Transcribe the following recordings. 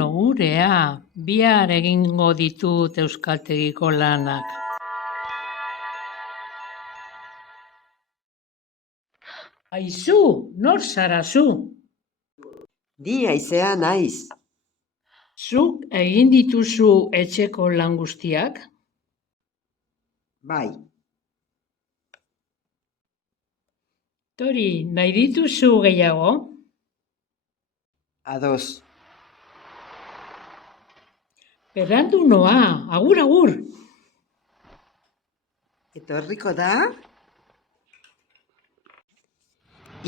logurea, bihar egingo ditut euskaltegiko lanak. Aizu, nor zara zu? Ni haizea naiz. Zuk egin dituzu etxeko lan guztiak? Bai, Tori, nahi dituzu gehiago? ados. Berandu noa, agur, agur. Etorriko da?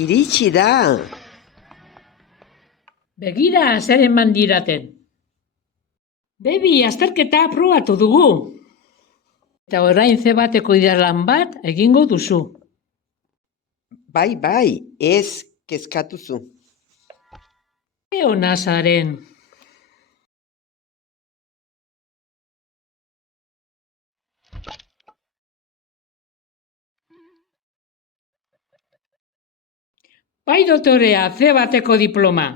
Iritsi da. Begira zer eman diraten. Bebi, azterketa aprobatu dugu. Eta orain zebateko idazlan bat egingo duzu. Bai, ez kezkatuzu. Ona zaren. Bai, doktorea, zebateko diploma.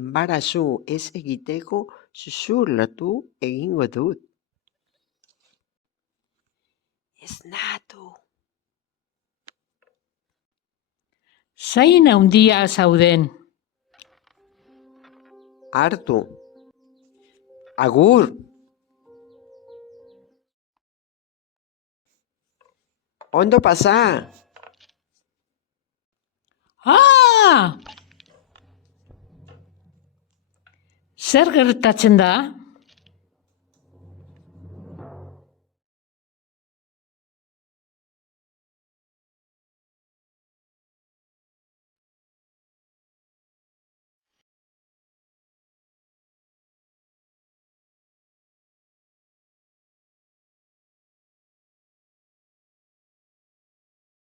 Enbarazu ez egiteko xuxurlatu egingo dut. Esnatu. Zain handia zauden. Hartu. Agur. Ondo pasa. Zer gertatzen da?